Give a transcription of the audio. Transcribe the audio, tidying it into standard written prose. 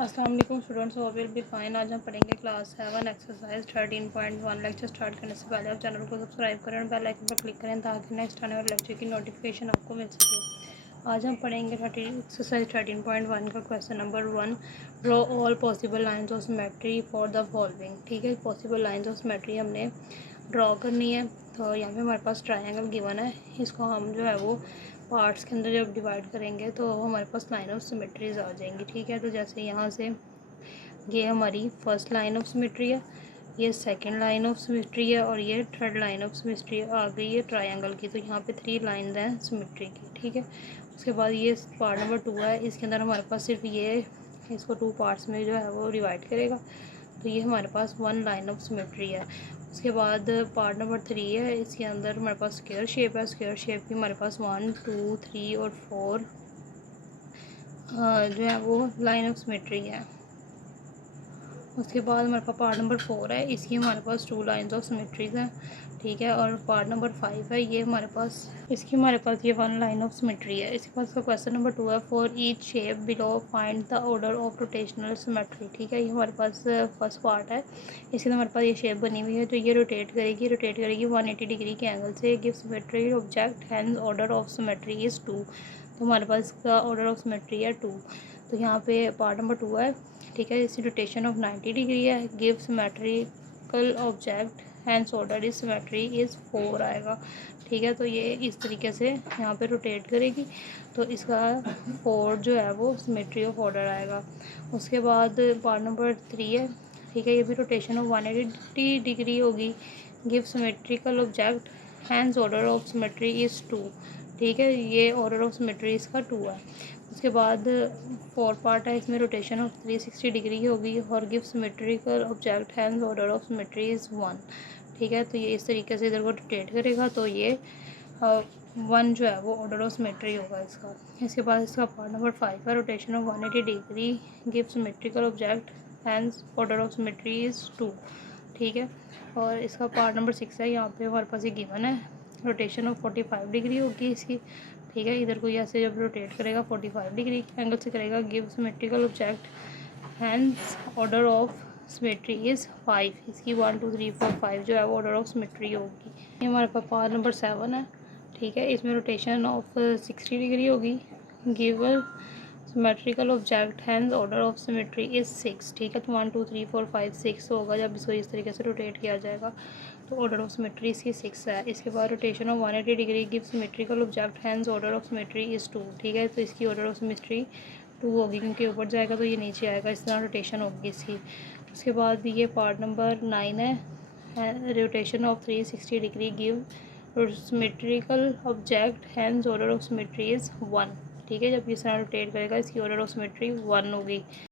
अस्सलाम वालेकुम स्टूडेंट्स, और विल बी फाइन। आज हम पढ़ेंगे क्लास 7 एक्सरसाइज 13.1। लेक्चर स्टार्ट करने से पहले आप चैनल को सब्सक्राइब करें और बेल आइकन पर क्लिक करें ताकि नेक्स्ट आने वाले लेक्चर की नोटिफिकेशन आपको मिल सके। आज हम पढ़ेंगे एक्सरसाइज 13.1 का question number 1। Draw all possible lines of symmetry for the following. ठीक है, पॉसिबल लाइन्स ऑफ सिमेट्री हमने ड्रॉ करनी है। तो यहाँ पे हमारे पास ट्रायंगल गिवन है, इसको हम जो है वो पार्ट्स के अंदर जब डिवाइड करेंगे तो हमारे पास लाइन ऑफ सिमेट्रीज आ जाएंगी। ठीक है, तो जैसे यहाँ से ये हमारी फर्स्ट लाइन ऑफ सिमेट्री है, ये सेकंड लाइन ऑफ सिमेट्री है और ये थर्ड लाइन ऑफ सिमेट्री आ गई है ट्रायंगल की। तो यहाँ पे 3 लाइन हैं सिमेट्री की। ठीक है, उसके बाद ये पार्ट नंबर 2 है, इसके अंदर हमारे पास सिर्फ ये इसको 2 पार्ट्स में जो है वो डिवाइड करेगा। तो ये हमारे पास 1 लाइन ऑफ सिमेट्री है। उसके बाद पार्ट नंबर 3 है, इसके अंदर हमारे पास स्क्वायर शेप है। स्क्वायर शेप की हमारे पास 1 2 3 और 4 जो है वो लाइन ऑफ सिमेट्री है। उसके बाद हमारे पास पार्ट नंबर 4 है, इसकी हमारे पास 2 लाइन्स ऑफ सिमेट्रीज हैं। ठीक है, और पार्ट नंबर 5 है, ये हमारे पास हमारे पास ये 1 लाइन ऑफ सिमेट्री है। इसके पास का क्वेश्चन नंबर 2 है, for each shape below find the order of rotational symmetry. ठीक है, ये हमारे पास फर्स्ट पार्ट है। इसके अंदर हमारे पास ये शेप बनी हुई है, तो ये रोटेट करेगी 180 डिग्री के एंगल से। Give symmetry object has order of symmetry is 2। तो हमारे पास इसका ऑर्डर ऑफ सिमेट्री है 2। तो यहाँ पे पार्ट नंबर 2 है। ठीक है, इसकी रोटेशन ऑफ 90 डिग्री है। Give symmetrical object has order is symmetry is 4 आएगा। ठीक है, तो ये इस तरीके से यहाँ पे रोटेट करेगी, तो इसका 4 जो है वो सिमेट्री ऑफ ऑर्डर आएगा। उसके बाद पार्ट नंबर 3 है। ठीक है, ये भी रोटेशन ऑफ 180 डिग्री होगी। Give symmetrical object has order of symmetry is 2। ठीक है, ये ऑर्डर ऑफ सिमेट्री इसका 2 है। उसके बाद 4 पार्ट है, इसमें रोटेशन ऑफ 360 डिग्री होगी और give symmetrical object has order of symmetry is 1। ठीक है, तो ये इस तरीके से इधर को रोटेट करेगा, तो ये 1 जो है वो ऑर्डर ऑफ सिमेट्री होगा इसका। इसके बाद इसका पार्ट नंबर 5 है, rotation of 180 degree. Give symmetrical object has order of symmetry is 2। ठीक है, और इसका पार्ट नंबर 6 है, यहाँ पे हमारे पास ये गिवन है, रोटेशन ऑफ 45 डिग्री होगी इसकी। ठीक है, इधर को ऐसे जब रोटेट करेगा 45 डिग्री एंगल से करेगा। Give symmetrical object has order of symmetry is 5। इसकी 1 2 3 4 5 जो है वो ऑर्डर ऑफ सिमेट्री होगी। ये हमारे पास पार्ट नंबर 7 है। ठीक है, इसमें रोटेशन ऑफ 60 डिग्री होगी। Give symmetrical object has order of symmetry is 6। ठीक है, तो 1 2 3 4 5 6 होगा जब इसको इस तरीके से रोटेट किया जाएगा, तो ऑर्डर ऑफ सिमेट्री इसकी 6 है। इसके बाद rotation of 180 degree. Give symmetrical object has order of symmetry is 2। ठीक है, तो इसकी ऑर्डर ऑफ सिमेट्री 2 होगी, क्योंकि ऊपर जाएगा तो ये नीचे आएगा, इस तरह रोटेशन होगी इसकी। उसके बाद ये पार्ट नंबर 9 है, rotation of 360 degree. Give symmetrical object has order of symmetry is 1। ठीक है, जब इस तरह रोटेट करेगा इसकी ऑर्डर ऑफ सिमेट्री 1 होगी।